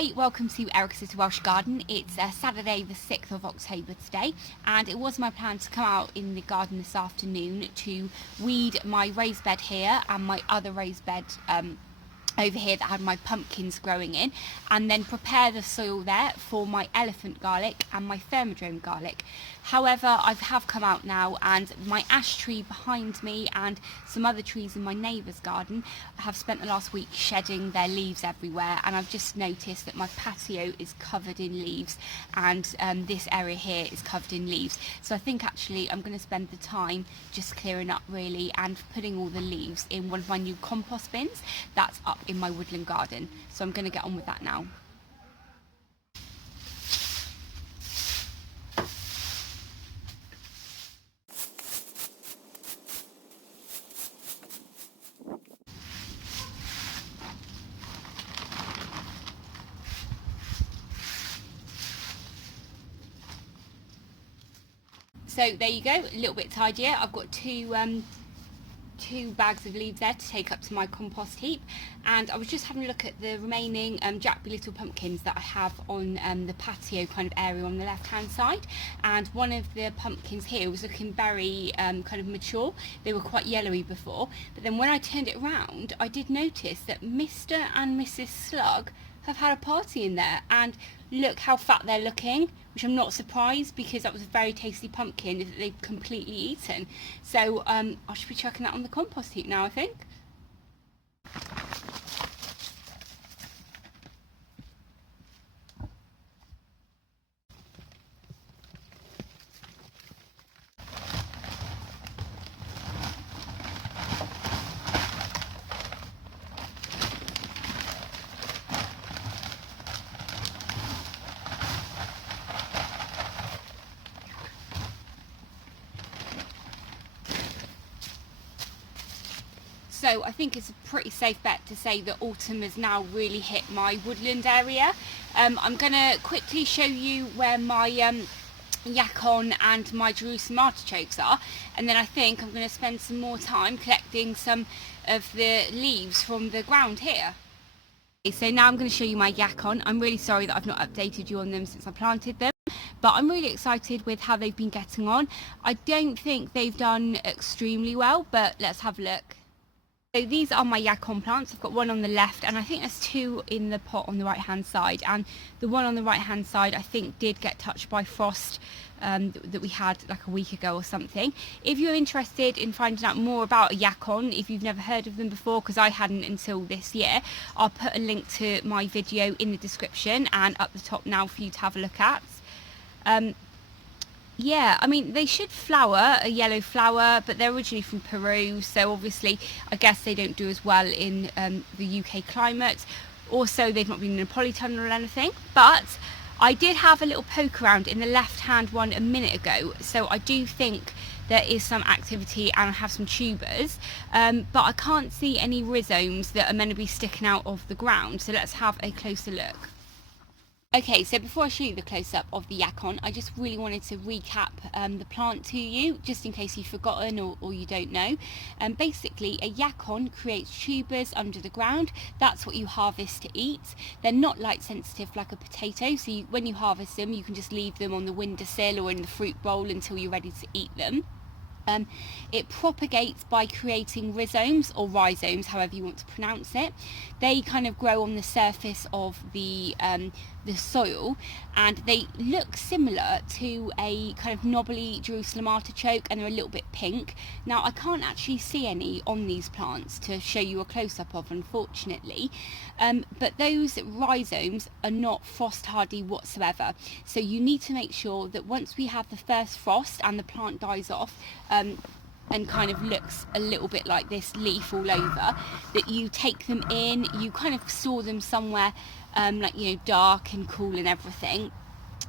Hi, welcome to Eric's Welsh Garden. It's Saturday the 6th of October today, and it was my plan to come out in the garden this afternoon to weed my raised bed here and my other raised bed over here that had my pumpkins growing in, and then prepare the soil there for my elephant garlic and my thermodrome garlic. However, I have come out now, and my ash tree behind me and some other trees in my neighbour's garden have spent the last week shedding their leaves everywhere, and I've just noticed that my patio is covered in leaves, and this area here is covered in leaves. So I think actually I'm going to spend the time just clearing up really and putting all the leaves in one of my new compost bins that's up in my woodland garden. So I'm going to get on with that now. So there you go, a little bit tidier. I've got two bags of leaves there to take up to my compost heap, and I was just having a look at the remaining Jackby Little pumpkins that I have on the patio kind of area on the left hand side, and one of the pumpkins here was looking very kind of mature. They were quite yellowy before, but then when I turned it around I did notice that Mr. and Mrs. Slug have had a party in there, and look how fat they're looking, which I'm not surprised because that was a very tasty pumpkin that they've completely eaten. So I should be chucking that on the compost heap now, I think. So I think it's a pretty safe bet to say that autumn has now really hit my woodland area. I'm going to quickly show you where my Yacon and my Jerusalem artichokes are, and then I think I'm going to spend some more time collecting some of the leaves from the ground here. So now I'm going to show you my Yacon. I'm really sorry that I've not updated you on them since I planted them, but I'm really excited with how they've been getting on. I don't think they've done extremely well, but let's have a look. So these are my Yacon plants. I've got one on the left, and I think there's two in the pot on the right hand side, and the one on the right hand side I think did get touched by frost that we had like a week ago or something. If you're interested in finding out more about a Yacon, if you've never heard of them before, because I hadn't until this year, I'll put a link to my video in the description and up the top now for you to have a look at. Yeah, I mean, they should flower, a yellow flower, but they're originally from Peru, so obviously I guess they don't do as well in the UK climate. Also, they've not been in a polytunnel or anything, but I did have a little poke around in the left-hand one a minute ago, so I do think there is some activity and I have some tubers, but I can't see any rhizomes that are meant to be sticking out of the ground, so let's have a closer look. Okay, so before I show you the close-up of the Yacon, I just really wanted to recap the plant to you, just in case you've forgotten or you don't know. Basically, a Yacon creates tubers under the ground. That's what you harvest to eat. They're not light sensitive like a potato, so when you harvest them, you can just leave them on the windowsill or in the fruit bowl until you're ready to eat them. It propagates by creating rhizomes or rhizomes, however you want to pronounce it. They kind of grow on the surface of the soil, and they look similar to a kind of knobbly Jerusalem artichoke, and they're a little bit pink. Now I can't actually see any on these plants to show you a close-up of, unfortunately, but those rhizomes are not frost hardy whatsoever, so you need to make sure that once we have the first frost and the plant dies off and kind of looks a little bit like this leaf all over, that you take them in, you kind of store them somewhere like, you know, dark and cool and everything,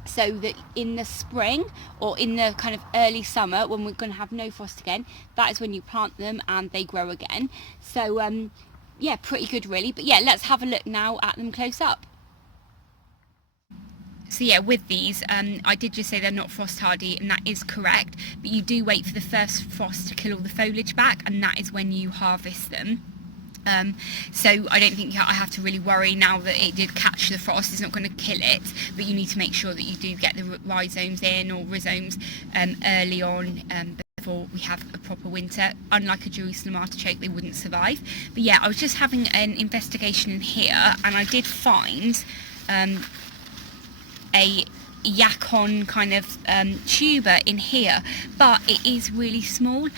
so that in the spring or in the kind of early summer when we're going to have no frost again, that is when you plant them and they grow again. So yeah, pretty good really. But yeah, let's have a look now at them close up. So yeah, with these, I did just say they're not frost hardy, and that is correct, but you do wait for the first frost to kill all the foliage back, and that is when you harvest them. So I don't think I have to really worry now that it did catch the frost. It's not going to kill it, but you need to make sure that you do get the rhizomes in, or rhizomes early on, before we have a proper winter. Unlike a Jerusalem artichoke, they wouldn't survive. But yeah, I was just having an investigation in here, and I did find a Yacon kind of tuber in here, but it is really small.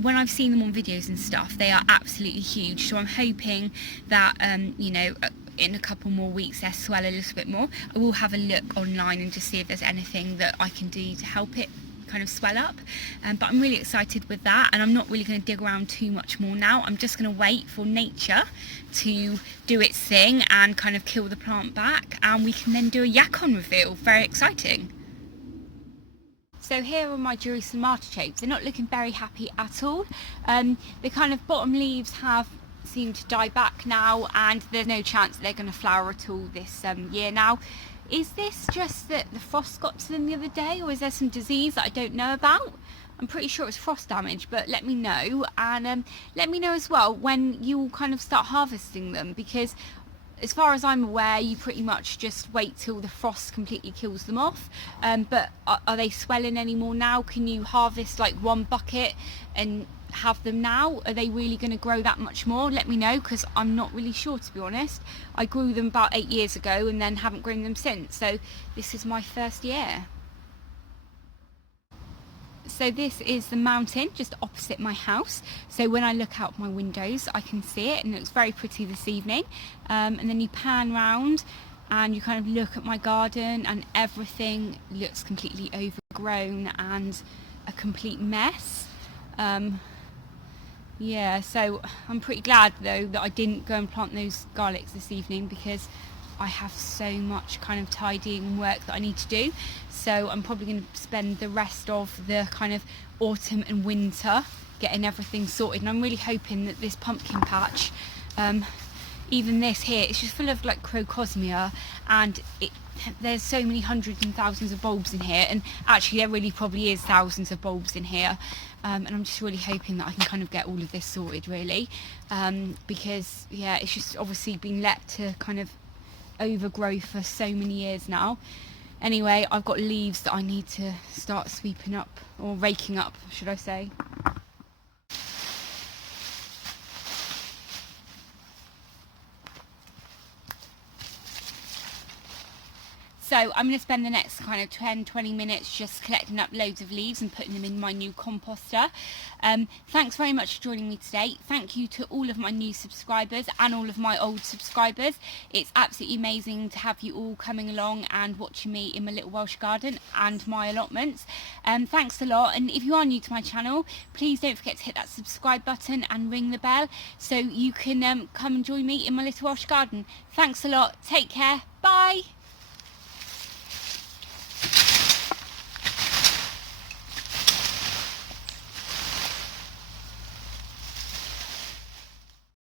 When I've seen them on videos and stuff, they are absolutely huge, so I'm hoping that you know, in a couple more weeks they'll swell a little bit more. I will have a look online and just see if there's anything that I can do to help it kind of swell up, but I'm really excited with that, and I'm not really going to dig around too much more now. I'm just going to wait for nature to do its thing and kind of kill the plant back, and we can then do a Yacon reveal. Very exciting. So here are my Jerusalem artichokes. They're not looking very happy at all. The kind of bottom leaves have seemed to die back now, and there's no chance that they're going to flower at all this year now. Is this just that the frost got to them the other day, or is there some disease that I don't know about? I'm pretty sure it's frost damage, but let me know, and let me know as well when you will kind of start harvesting them, because as far as I'm aware, you pretty much just wait till the frost completely kills them off. But are they swelling anymore now? Can you harvest like one bucket and have them now? Are they really going to grow that much more? Let me know, because I'm not really sure, to be honest. I grew them about 8 years ago and then haven't grown them since, so this is my first year. So this is the mountain just opposite my house, so when I look out my windows I can see it, and it looks very pretty this evening. And then you pan round and you kind of look at my garden, and everything looks completely overgrown and a complete mess. Yeah, so I'm pretty glad though that I didn't go and plant those garlics this evening, because I have so much kind of tidying work that I need to do. So I'm probably going to spend the rest of the kind of autumn and winter getting everything sorted, and I'm really hoping that this pumpkin patch, even this here, it's just full of like crocosmia, and there's so many hundreds and thousands of bulbs in here, and actually there really probably is thousands of bulbs in here, and I'm just really hoping that I can kind of get all of this sorted, really, because yeah, it's just obviously been let to kind of overgrow for so many years now. Anyway, I've got leaves that I need to start sweeping up, or raking up, should I say. So I'm going to spend the next kind of 10-20 minutes just collecting up loads of leaves and putting them in my new composter. Thanks very much for joining me today. Thank you to all of my new subscribers and all of my old subscribers. It's absolutely amazing to have you all coming along and watching me in my little Welsh garden and my allotments. Thanks a lot, and if you are new to my channel, please don't forget to hit that subscribe button and ring the bell so you can come and join me in my little Welsh garden. Thanks a lot. Take care. Bye.